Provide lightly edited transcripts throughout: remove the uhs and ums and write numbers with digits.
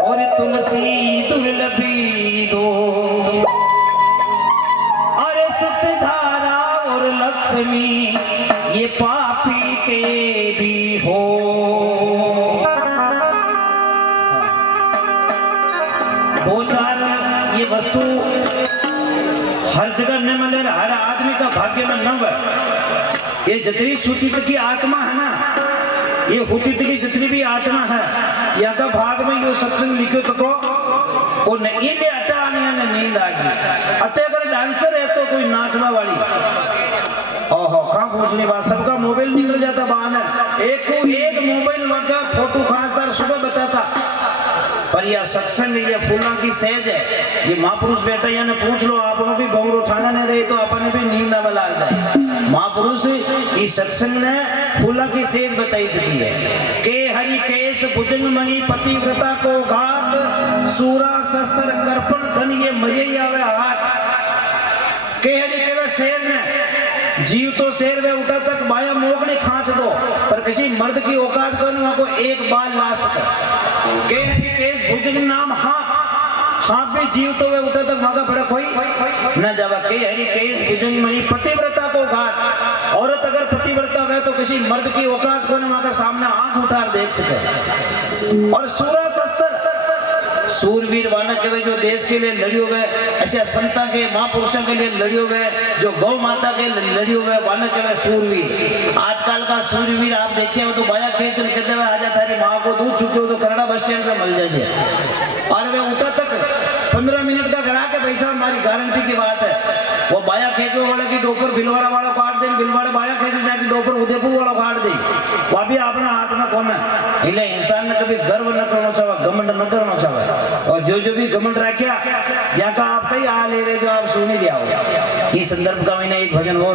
और तुलसी दुर्लभी दो, अरे सुत धारा और लक्ष्मी ये पापी के भी हो। दो चार ये वस्तु हर जगह न मिले, हर आदमी का भाग्य में न हो। ये जितनी सूचित की आत्मा है ना, ये हुतित की जितनी भी आत्मा है, या का भाग में यो सत्संग लिखो तो को न इले अटा आने ने नींद आ गई। अटे अगर डांसर है तो कोई नाचना वाली, ओहो कहाँ पूछने बात, सबका मोबाइल निकल जाता बाहर, एक को एक मोबाइल वगैरह फोटो खासदार सुबह बताता। पर यह सत्संग ये फूलों की सेज है। ये महापुरुष बैठा या ने पूछ लो, आपने भी बहुर उठाना नहीं रही तो अपने भी नींद आवे लग जाए। महापुरुष इस सत्संग ने फूलों की सेज बताई थी है के हरि केश भुजंग मणि पतिव्रता को घात सूरा शस्त्र कर्पण धन ये मरिय आवे हाथ। के हरि केवे शेर ने जीव तो शेर वे उठा तक बाया मोगनी खांच दो, पर किसी मर्द की औकात करने को एक बाल ला सके। के केस भुजंग नाम हाँ भी जीव तो वे उठा तक भागा पड़ा कोई न जावा। के हरि केस भुजंग मणि पतिव्रता को घाट, औरत अगर पतिव्रता है तो किसी मर्द की औकात को न सामने आंख उठा देख सके। और सूरा शस्त्र सूरवीर वाना के वे जो देश के लिए लड़ियो हुए, ऐसे संता के महापुरुषों के लिए लड़ियो हुए, जो गौ माता के लड़ियो हुए वाना के वे सूरवीर। आजकल का सूरवीर आप देखिए वो तो बाया खेच कहते हुए आजा थारी माँ को दूध चुके हो तो कनाडा बस स्टैंड से मिल जाइए। और वे उठा तक 15 मिनट का करा के पैसा हमारी गारंटी की बात है। वो बाया खेचो वाला की डोपर भिलवाड़ा वाला काट दे, भिलवाड़ा बाया खेचे जाके डोपर उदयपुर वाला काट दे, वो भी अपने हाथ में कौन है। इले इंसान ने कभी गर्व न करना चाहे, घमंड न करना चाहे। और जो भी घमंड रखा जहाँ का आप कई आ ले रहे जो आप सुन ही लिया हो। इस संदर्भ का मैंने एक भजन हो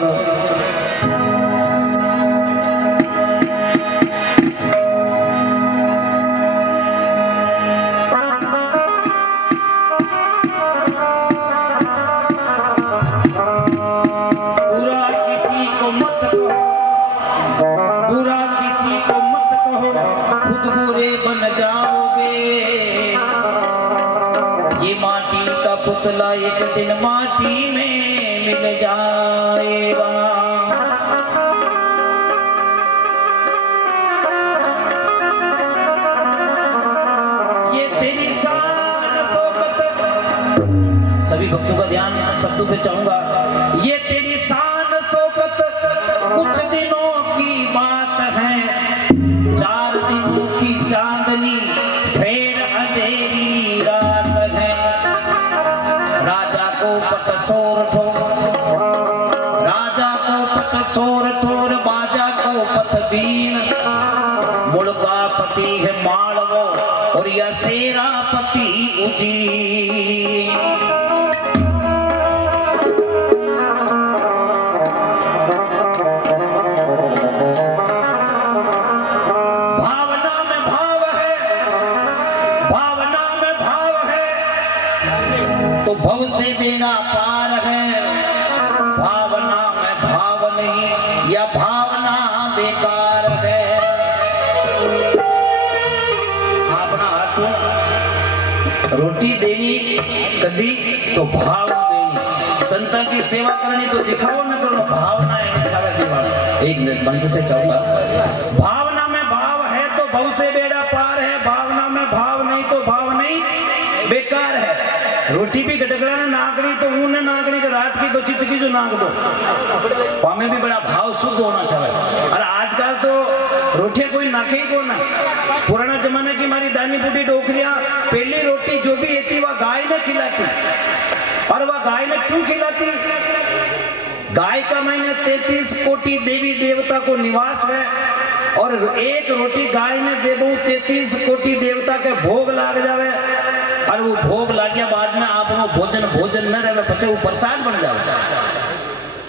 पुतला एक दिन माटी में मिल जाएगा। ये तेरी शान शौकत, सभी भक्तों का ध्यान शब्दों पे चाहूंगा। ये तेरी शान शौकत कुछ दिनों की बात है, 4 दिनों की चांदनी फिर अंधेरी रात है। राजा को पत सोर ठोर बाजा को पत बीन, मुड़का पति है मालवो और या सेरा पति उजी। भावना में भाव है, भावना में भाव है तो भव से बेड़ा पार है। भावना में भाव नहीं या भावना बेकार है। अपना हाथ रोटी देनी कदी तो भाव देनी, संता की सेवा करनी तो दिखाओ न करो, भावना है निछावे दीवार। एक मिनट मंच से चाहूंगा। भावना में भाव है तो भव से बेड़ा पार है, भावना में भाव नहीं तो भाव नहीं बेकार है। रोटी भी गटगड़ा ने नागनी तो ऊन नागनी के रात की बची की जो नाग दो, हमें भी बड़ा भाव शुद्ध होना चाहिए। और आजकल तो रोटियां कोई नाके ही कौन है। पुराना जमाने की हमारी दानी बूढ़ी डोकरियां पहली रोटी जो भी थी वह गाय ने खिलाती। और वह गाय ने क्यों खिलाती? गाय का मैंने 33 कोटि देवी देवता को निवास है, और एक रोटी गाय ने देवो 33 कोटि देवता के भोग लाग जावे। और वो भोग लाग्या बाद में आप भोजन न रहे पचे वो प्रसाद बन जाए,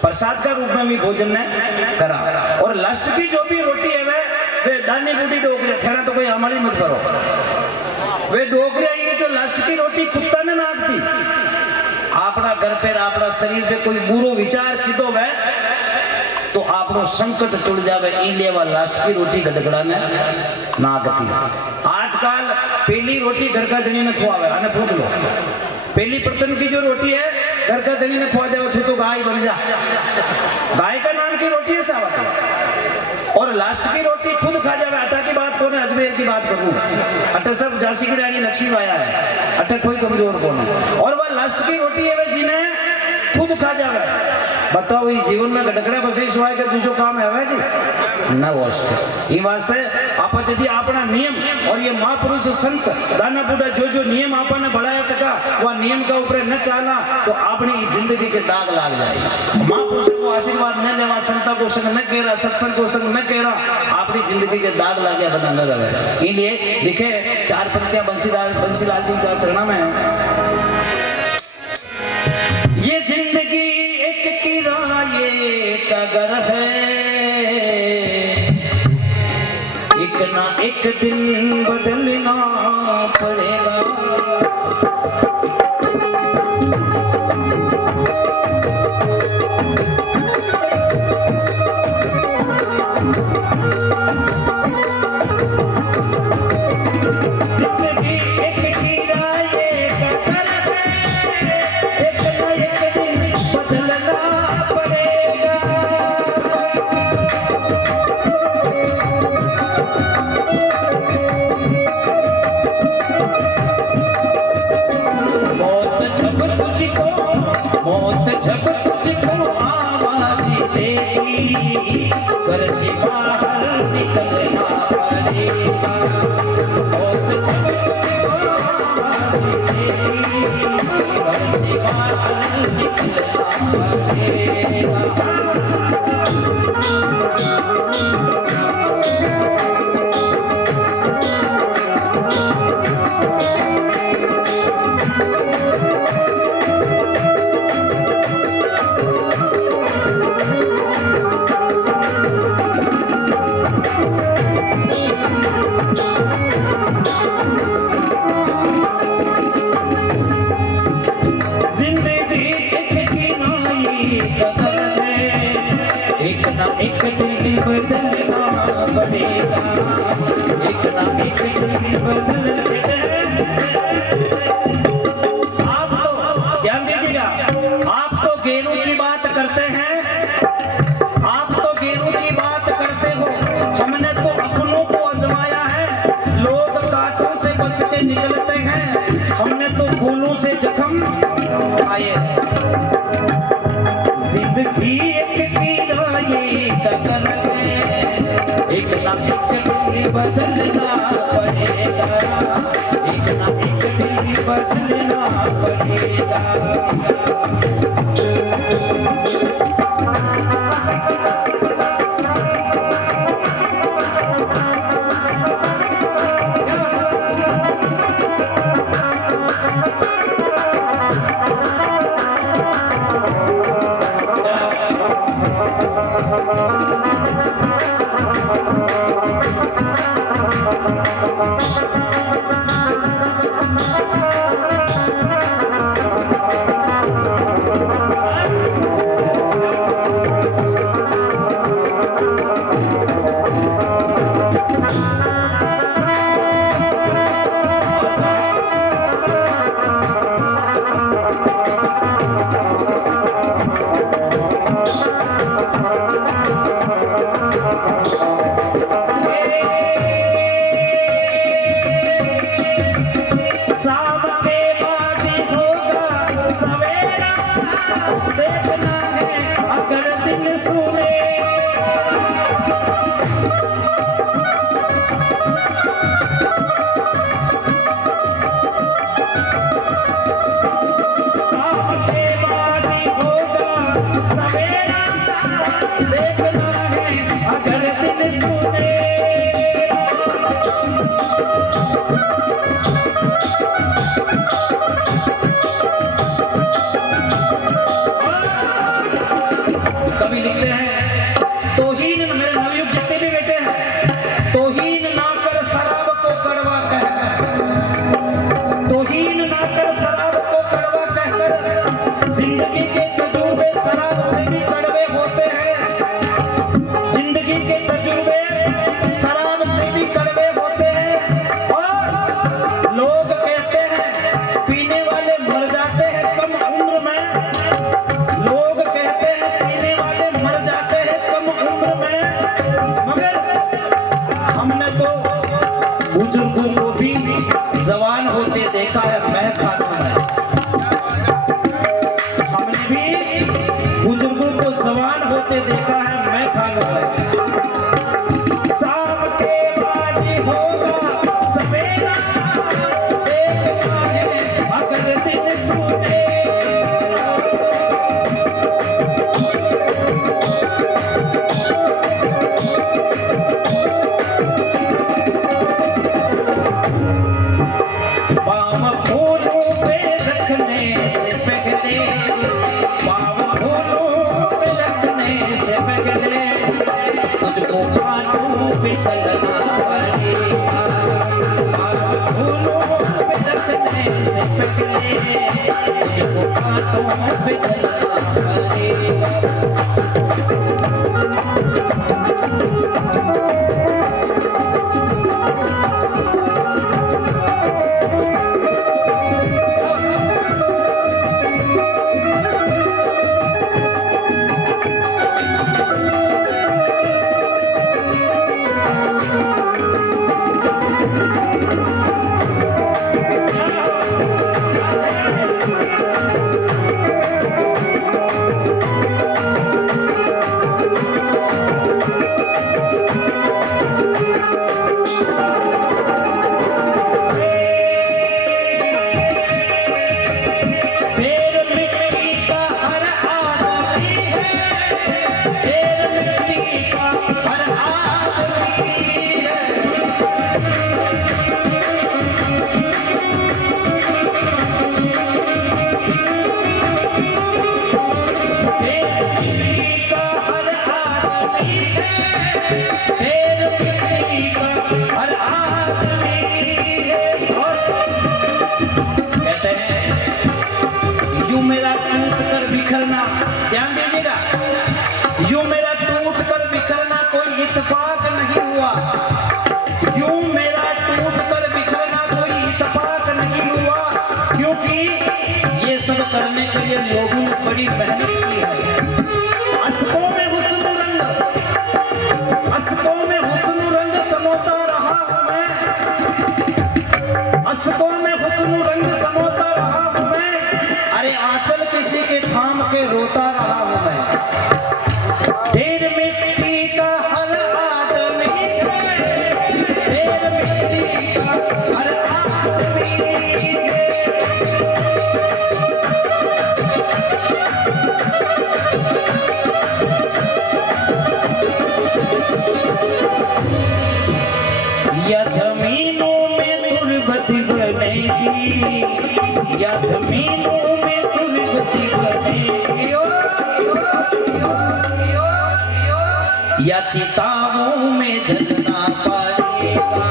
प्रसाद का रूप में भी भोजन ने करा। और लास्ट की जो भी रोटी है वे दानी बूढ़ी डोकरिया थे तो कोई हमारी मत करो, वे डोकरिया ये जो लास्ट की रोटी कुत्ता ने नागती। अपना घर पे अपना शरीर पे कोई बुरो विचार किदो वे तो आपनो संकट टूट जावे। इलिए वा लास्ट की रोटी गड़गड़ा ने ना गति। आजकल पहली रोटी घर का धनी ने खुआवे। आने पूछ लो, पहली प्रथम की जो रोटी है घर का धनी ने खुआ दे तो गाय बन जा। गाय का नाम की रोटी है साहब। और लास्ट की रोटी खुद खा जावे। आटा की बात कौन है, अजमेर की बात करूं, अटा सब झांसी की रानी लक्ष्मी बाया है, अटा कोई कमजोर कौन है। और वह लास्ट की रोटी है जिन्हें खुद खा जावे। बताओ ये जीवन में गड़गड़ा बसे सिवाय के दूसरो काम है कि ना वास्ते। ये वास्ते आप यदि अपना नियम और ये महापुरुष संत दाना बूढ़ा जो नियम आपने बढ़ाया तका वह नियम का ऊपर न चाला तो अपनी जिंदगी के दाग लाग जाएगा। महापुरुष को आशीर्वाद न लेवा, संता को संग न कह रहा, सत्संग को संग न कह रहा, अपनी जिंदगी के दाग लागे बना न रहे। इसलिए लिखे 4 पंक्तियां बंसीलाल जी का चरणा में, ये जिंदगी एक किराए का घर है, एक ना एक दिन बदलना पड़ेगा। बदलना पड़ेगा, एक ना एक दिन बदलना पड़ेगा। जवान होते देखा है मैं खानों में। हमने भी बुजुर्गों को जवान होते देखा है मैं खानों में। शाम के बाद होगा सवेरा, एक माहे अगर दिन सुने। ध्यान दीजिएगा, यूं मेरा टूट कर बिखरना कोई इत्तेफाक नहीं हुआ। यूं मेरा टूट कर बिखरना कोई इत्तेफाक नहीं हुआ, क्योंकि ये सब करने के लिए लोगों ने बड़ी मेहनत की है। अशकों में हुस्न रंग, अशकों में हुस्न रंग समोता रहा हूं मैं। अशकों में हुस्न रंग समोता रहा हूं मैं। अरे आंचल किसी के थाम के रोता रहा हूं मैं। ढेर मिट्टी का हर आदमी है, ढेर मिट्टी का हर आदमी है। या जमीनों में तुर्बती बनेगी, या जमीनों में तुर्बती बनेगी, या चिताओं में जलना पड़ेगा।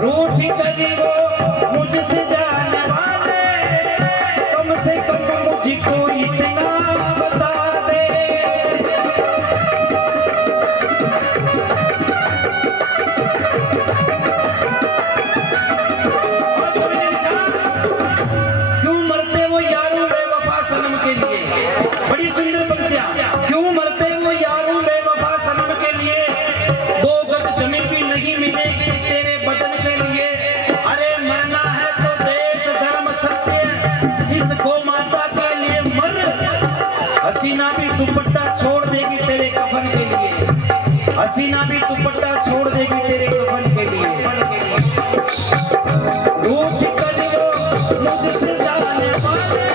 रूठ कर वो मुझसे जाने हसीना भी दुपट्टा छोड़ देगी तेरे कफन के लिए, हसीना भी दुपट्टा छोड़ देगी तेरे कफन के लिए। रूठ कर वो मुझसे जाने वाले,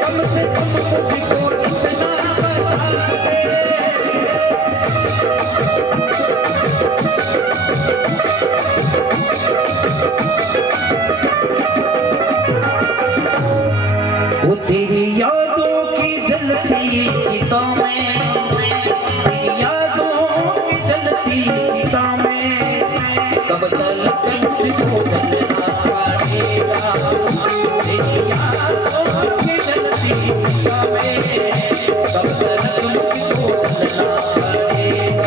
कम से कम मुझको इतना बता दे। वो तेरी यादों की जलती चिता में, तेरी यादों की जलती चिता में, कब तक मुझको जलना पड़ेगा। तेरी यादों की जलती चिता में, कब तक मुझको जलना पड़ेगा।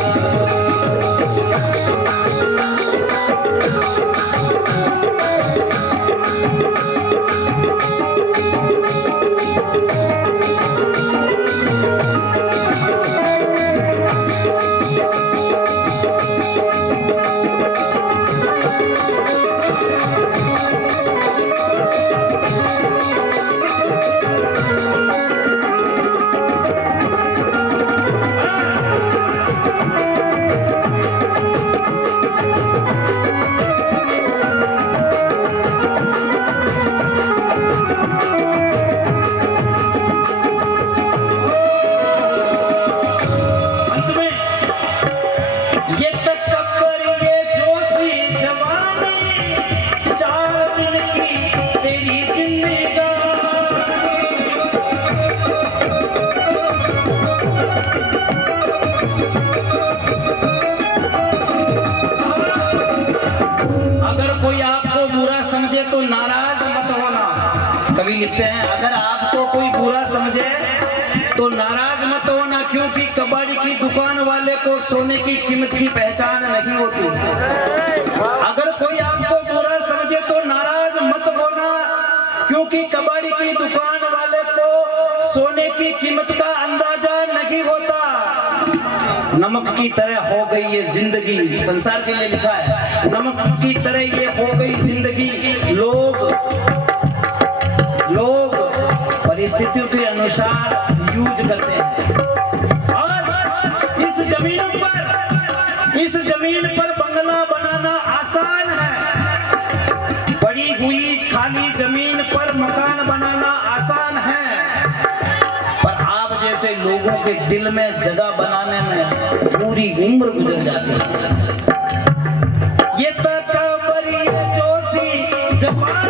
लिखते हैं अगर आपको कोई बुरा समझे तो नाराज मत होना, क्योंकि कबाड़ी की दुकान वाले को सोने की कीमत की पहचान नहीं होती। अगर कोई आपको बुरा समझे तो नाराज मत होना, क्योंकि कबाड़ी की दुकान वाले को सोने की कीमत का अंदाजा नहीं होता। नमक की तरह हो गई ये जिंदगी, संसार के लिए लिखा है, नमक की तरह ये हो गई जिंदगी। लोग परिस्थितियों के अनुसार यूज करते हैं। और इस जमीन पर बंगला बनाना आसान है, पड़ी हुई खाली जमीन पर मकान बनाना आसान है, पर आप जैसे लोगों के दिल में जगह बनाने में पूरी उम्र गुजर जाती है। ये तकबरी जोशी जवानी